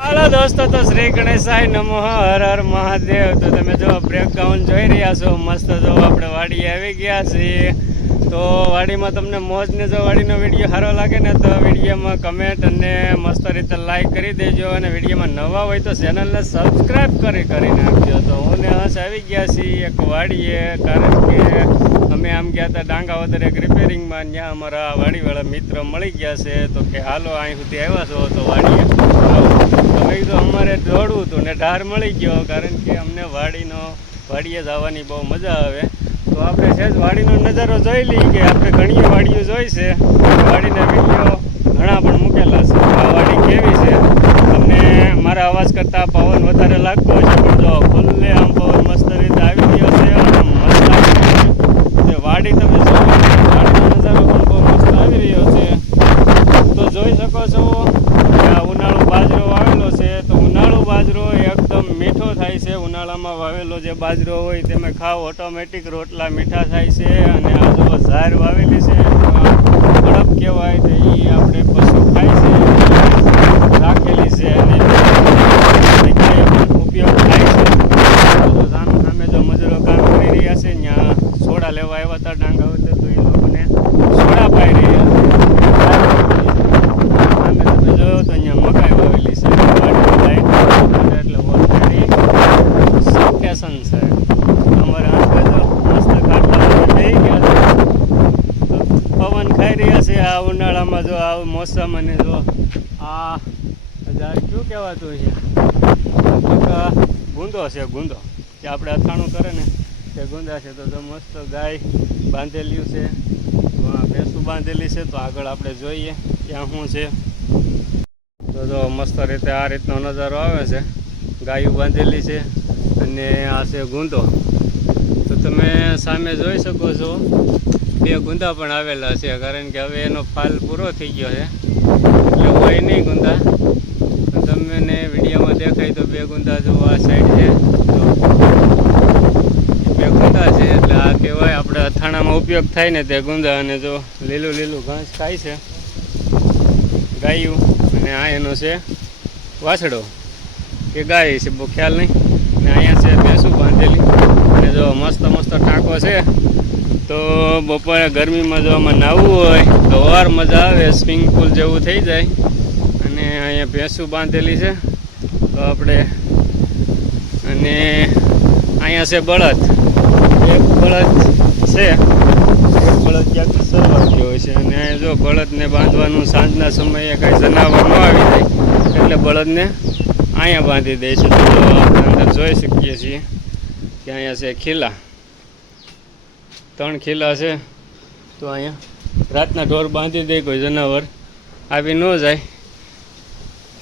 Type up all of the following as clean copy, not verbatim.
હાલો દોસ્તો, તો શ્રી ગણેશાય નમઃ, હર હર મહાદેવ। તો તમે જો બ્રેકગ્રાઉન્ડ જોઈ રહ્યા છો, મસ્ત જો આપણે વાડી આવી ગયા છીએ। તો વાડીમાં તમને મોજ ને જો વાડીનો વિડીયો સારો લાગે ને તો વિડીયોમાં કમેન્ટ અને મસ્ત રીતે લાઈક કરી દેજો, અને વિડીયોમાં નવા હોય તો ચેનલને સબસ્ક્રાઈબ કરી નાખજો। તો હું ને હંસ આવી ગયા છીએ એક વાડીએ, કારણ કે અમે આમ ગયા હતા ડાંગાવદર એક રિપેરિંગમાં, ત્યાં અમારા વાડીવાળા મિત્ર મળી ગયા છે। તો કે હાલો અહીં સુધી આવ્યા છો તો વાડીએ આવો। તો અમારે દોડવું હતું ને ઢાર મળી ગયો, કારણ કે અમને વાડીએ જવાની બહુ મજા આવે। તો આપણે સહેજ વાડીનો નજારો જોઈ લઈએ, કે આપણે ઘણી વાડીઓ જોઈ છે, વાડીના વિડીયો ઘણા પણ મૂકેલા છે। આ વાડી કેવી છે, તમને મારા અવાજ કરતાં પવન વધારે લાગતો હશે, પણ જો ખુલ્લે આમ પવન મસ્ત રીતે આવી રહ્યો છે અને મસ્ત આવી વાડી તમે જો, વાડીનો નજારો પણ બહુ મસ્ત આવી રહ્યો છે। તો જોઈ શકો છો આ ઉનાળુ બાજરો વાવેલો છે। તો ઉનાળુ બાજરો એકદમ મીઠો થાય છે, ઉનાળામાં વાવેલો જે બાજરો હોય તમે ખાઓ ઓટોમેટિક રોટલા મીઠા થાય છે। અને આ જો ઝાર વાવેલી છે, કડપ કહેવાય, તો એ આપણે પશુ ખાય છે, રાખેલી છે અને જગ્યાએ પણ ઉપયોગ થાય છે। તો સામે જો મજૂરો કામ કરી રહ્યા છે, ત્યાં સોડા લેવા આવ્યા હતા ડાંગાવદર, તો એ લોકોને સોડા પાઈ રહ્યા સામે તમે જોયો તો અહીંયા મકાઈ વાવેલી છે, એટલે ઓલરેડી સ્ટેશન છે। અમારે આંખે મસ્ત ખાટલા થઈ ગયા છે, પવન ખાઈ રહ્યા છે આ ઉનાળામાં। જો આ મોસમ, અને જો આ ઝાડ શું કહેવાતું છે, ગુંદો છે, ગુંદો કે આપણે અથાણું કરે ને તે ગુંદા છે। તો મસ્ત ગાય બાંધેલી છે, ભેંસું બાંધેલી છે। તો આગળ આપણે જોઈએ ત્યાં શું છે। તો જો મસ્ત રીતે આ રીતનો નજારો આવે છે, ગાયું બાંધેલી છે અને આ છે ગુંદો। તો તમે સામે જોઈ શકો છો બે ગુંદા પણ આવેલા છે, કારણ કે હવે એનો ફાલ પૂરો થઈ ગયો છે, એટલે હોય નહીં ગુંદા। તમને વિડીયોમાં દેખાય તો બે ગુંદા જો આ સાઈડ છે, તો બે ગુંદા છે, એટલે આ કહેવાય આપણે અથાણામાં ઉપયોગ થાય ને તે ગુંદા। અને જો લીલું ઘાસ ખાય છે ગાયું, અને આ એનો છે વાછડો કે ગાય છે, બહુ ખ્યાલ નહીં। અને અહીંયા છે ભેંસું બાંધેલી, અને જો મસ્ત ટાંકો છે। તો બપોરે ગરમીમાં જો આમાં નાહવું હોય તો વાર મજા આવે, સ્વિમિંગ પુલ જેવું થઈ જાય। અને અહીંયા ભેંસું બાંધેલી છે તો આપણે, અને અહીંયા છે બળદ, એક બળદ છે, બળદ ક્યાંક સરવાતી હોય છે। અને જો બળદને બાંધવાનું સાંજના સમયે કાંઈ જનાવર ન આવી જાય એટલે બળદને અહીંયા બાંધી દે છે। તો આપણે અંદર જોઈ શકીએ છીએ કે અહીંયા છે ખીલા, 3 ખીલા છે। તો અહીંયા રાતના ઢોર બાંધી દે, કોઈ જનાવર આવી ન જાય।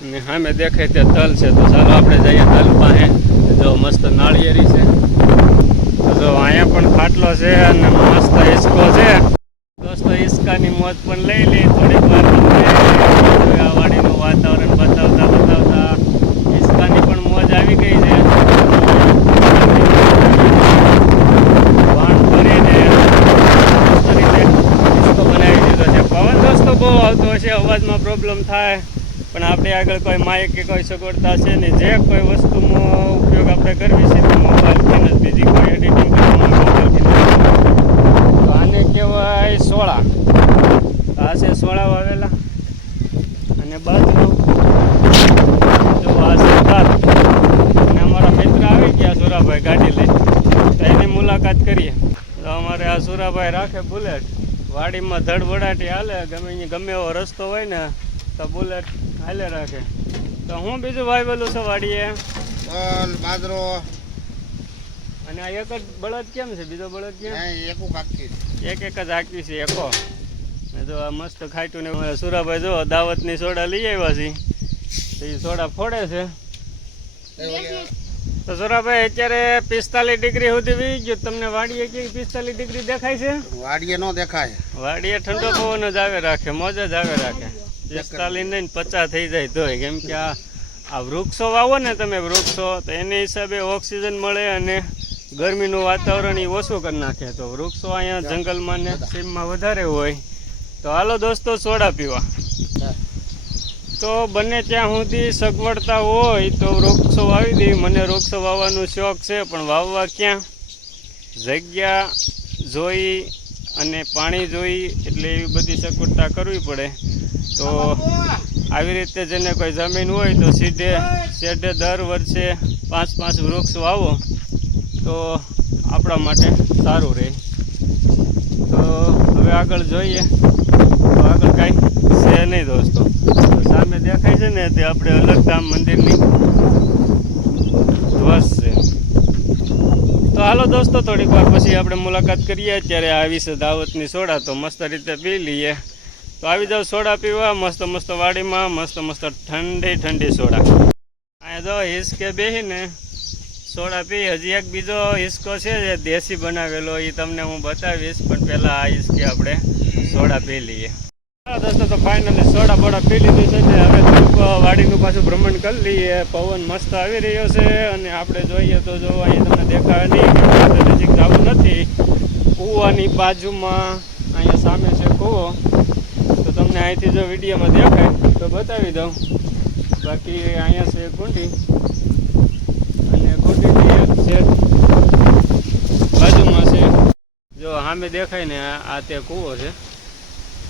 અને સામે દેખાય તે તલ છે, તો ચાલો આપણે જઈએ તલ પાસે। જો મસ્ત નાળિયેરી છે, તો જો અહીંયા પણ ખાટલો છે અને મસ્ત હિસકો છે। દોસ્તો હિસકાની મોજ પણ લઈ લઈ થોડીક વાર, આ વાડીનું વાતાવરણ બતાવતા હિસકાની પણ મોજ આવી ગઈ છે। વાણ ભરીને મસ્ત રીતે હિસકો બનાવી દીધો છે। પવન દોસ્તો બહુ આવતો હશે, અવાજમાં પ્રોબ્લેમ થાય, પણ આપણે આગળ કોઈ માઇક કે કોઈ સગવડતા છે ને, જે કોઈ વસ્તુનો ઉપયોગ આપણે કરવી છે તો મોબાઈલથી જ, બીજી કોઈ એડિટિંગ કરવામાં મોબાઈલથી જ। તો આને કહેવાય સોળા, આ છે સોળા વાવેલા, અને બાજુ જો આ છે ભાત। અને અમારા મિત્ર આવી ગયા સુરાભાઈ ગાડી લઈ, તો એની મુલાકાત કરીએ। તો અમારે આ સુરાભાઈ રાખે બુલેટ, વાડીમાં ધડબડાટી હાલે, ગમે એવો રસ્તો હોય ને તો બુલેટ હાલે રાખે। તો હું બીજું વાવેલું છે વાડીએ બાજરો, અને આ એક જ બળદ કેમ છે, બીજો બળદ કેમ? એક જ આંકી છે એકો। જો આ મસ્ત ખાઈટું ને સુરાભાઈ જો દાવતની સોડા લઈ આવ્યા છે, તો એ સોડા ફોડે છે। તો સુરાભાઈ અત્યારે 45 ડિગ્રી સુધી વી ગયું, તમને વાડીએ કે 45 ડિગ્રી દેખાય છે? વાડીએ નો દેખાય, વાડીએ ઠંડો પવન જ આવે રાખે, મોજ જ આવે રાખે। 45 નહીં 50 થઈ જાય તોય, કેમ કે આ વૃક્ષો વાવો ને તમે, વૃક્ષો તો એની હિસાબે ઓક્સિજન મળે અને ગરમીનું વાતાવરણ એ ઓછું કરી નાખે। તો વૃક્ષો અહીંયા જંગલમાં ને સીમમાં વધારે હોય। તો હાલો દોસ્તો સોડા પીવા। તો બને ત્યાં સુધી સગવડતા હોય તો વૃક્ષો વાવી દઈએ. મને વૃક્ષો વાવવાનો શોખ છે, પણ વાવવા ક્યાં, જગ્યા જોઈ અને પાણી જોઈ, એટલે એવી બધી સગવડતા કરવી પડે. તો આવી રીતે જેને કોઈ જમીન હોય તો સીધે દર વર્ષે 5-5 વૃક્ષ વાવો તો આપણા માટે સારું રહે. તો હવે આગળ જોઈએ. તો આગળ કાંઈ છે નહીં દોસ્તો. તો સામે દેખાય છે ને તે આપણે અલગધામ મંદિરની ધ્વજ છે. તો હાલો દોસ્તો, થોડીક વાર પછી આપણે મુલાકાત કરીએ. અત્યારે આવી છે દાવતની સોડા, તો મસ્ત રીતે પી લઈએ. તો આવી જાવ સોડા પીવા, મસ્ત મસ્ત વાડીમાં મસ્ત મસ્ત ઠંડી ઠંડી સોડા. અહીંયા જો હિસકે બેસીને સોડા પી. હજી એક બીજો હિસકો છે જે દેશી બનાવેલો, એ તમને હું બતાવીશ, પણ પહેલાં આ હિસકે આપણે સોડા પી લઈએ. હા દોસ્તો, તો ફાઇનલી સોડા બોડા પી લીધી છે ને હવે થોડુંક વાડીનું પાછું ભ્રમણ કરી લઈએ. પવન મસ્ત આવી રહ્યો છે અને આપણે જોઈએ તો જો અહીંયા તમને દેખાય નહીં, નજીક જવું નથી. કૂવાની બાજુમાં અહીંયા સામે છે કૂવો, તો તમને અહીંથી જો વિડીયોમાં દેખાય તો બતાવી દઉં. બાકી અહીંયા છે કુંડી, અને કુંડીની એક છે બાજુમાં છે જો સામે દેખાય ને આ તે કૂવો છે,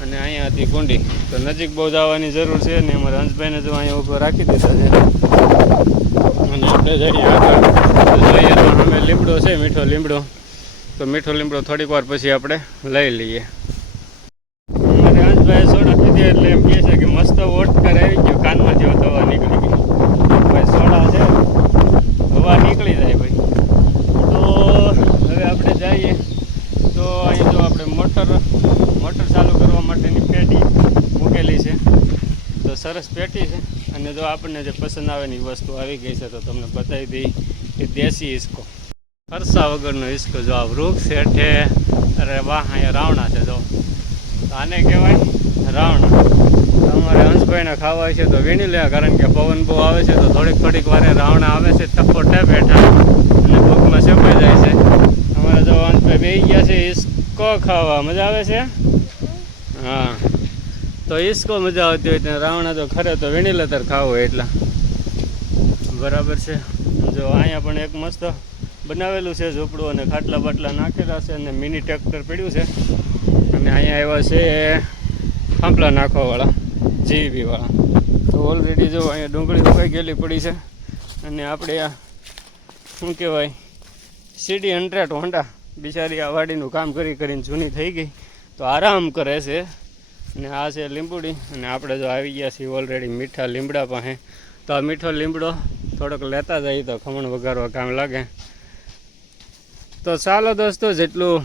અને અહીંયા હતી કુંડી. તો નજીક બહુ જવાની જરૂર છે ને. અમારા હંસભાઈને જો અહીંયા ઊભો રાખી દીધા છે, અને આપણે જઈએ આગળ. તો જોઈએ તો સામે લીમડો છે, મીઠો લીમડો. તો મીઠો લીમડો થોડીક વાર પછી આપણે લઈ લઈએ. અમારે હંસભાઈ સોડા પીધી એટલે એમ કહે છે કે મસ્ત ઓટકાર આવી ગયો, કાનમાં જેવો હવા નીકળી ગઈ. ભાઈ સોડા છે, હવા નીકળી જાય ભાઈ. તો હવે આપણે જઈએ. તો અહીં જો આપણે મોટર ચાલુ કરવા માટેની પેટી મૂકેલી છે. તો સરસ પેટી છે, અને જો આપણને જે પસંદ આવેની વસ્તુ આવી ગઈ છે તો તમને બતાવી દઈ કે દેશી હિસકો, ખર્ચા વગરનો હિસકો. જો આ વૃક્ષ હેઠે, અરે વાહ, અહીંયા રાવણા છે જો. તો આને કહેવાય રાવણા. અમારે હંસભાઈને ખાવા છે તો વીણી લે, કારણ કે પવન બહુ આવે છે તો થોડીક વારે રાવણા આવે છે ટપ્પો ટેપ હેઠા, અને ભૂખમાં સેપાઈ જાય છે. અમારે જો હંસભાઈ બેસી ગયા છે હિસકો ખાવા. મજા આવે છે? હા, તો હિસકો મજા આવતી હોય ત્યાં રાવણા તો ખરે તો વીણી લેતર ખાવું એટલા બરાબર છે. જો અહીંયા પણ એક મસ્ત બનાવેલું છે ઝૂંપડું, અને ખાટલા બાટલા નાખેલા છે, અને મિની ટ્રેક્ટર પડ્યું છે. અને અહીંયા એવા છે થાંભલા નાખવાવાળા, જીવીવાળા. તો ઓલરેડી જો અહીંયા ડુંગળી ઉગાઈ ગયેલી પડી છે, અને આપણે આ શું કહેવાય CD100 હોન્ડા બિચારી આ વાડીનું કામ કરીને જૂની થઈ ગઈ, તો આરામ કરે છે. અને આ છે લીંબુડી, અને આપણે જો આવી ગયા છીએ ઓલરેડી મીઠા લીમડા પાસે. તો આ મીઠો લીમડો થોડોક લેતા જઈએ તો ખમણ વઘારવા કામ લાગે. તો ચાલો દોસ્તો, જેટલું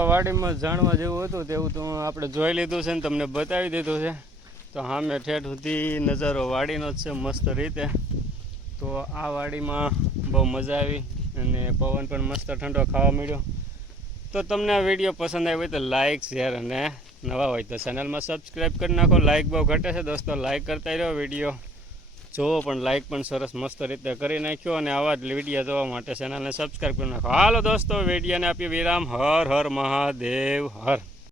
આ વાડીમાં જાણવા જેવું હતું તેવું તો આપણે જોઈ લીધું છે ને તમને બતાવી દીધું છે. તો હા, મેં ઠેઠ સુધી નજારો વાડીનો જ છે મસ્ત રીતે. તો આ વાડીમાં બહુ મજા આવી, અને પવન પણ મસ્ત ઠંડો ખાવા મળ્યો. તો તમને આ વિડીયો પસંદ આવ્યો હોય તો લાઇક, શેર, અને નવા હોય તો ચેનલમાં સબસ્ક્રાઈબ કરી નાખો. લાઇક બહુ ઘટે છે દોસ્તો, લાઇક કરતા રહ્યો. વિડીયો જોવો પણ લાઇક પણ સરસ મસ્ત રીતે કરી નાખ્યો, અને આવા જ વિડીયો જોવા માટે ચેનલને સબસ્ક્રાઈબ કરી નાખો. હાલો દોસ્તો, વિડીયોને આપીએ વિરામ. હર હર મહાદેવ હર.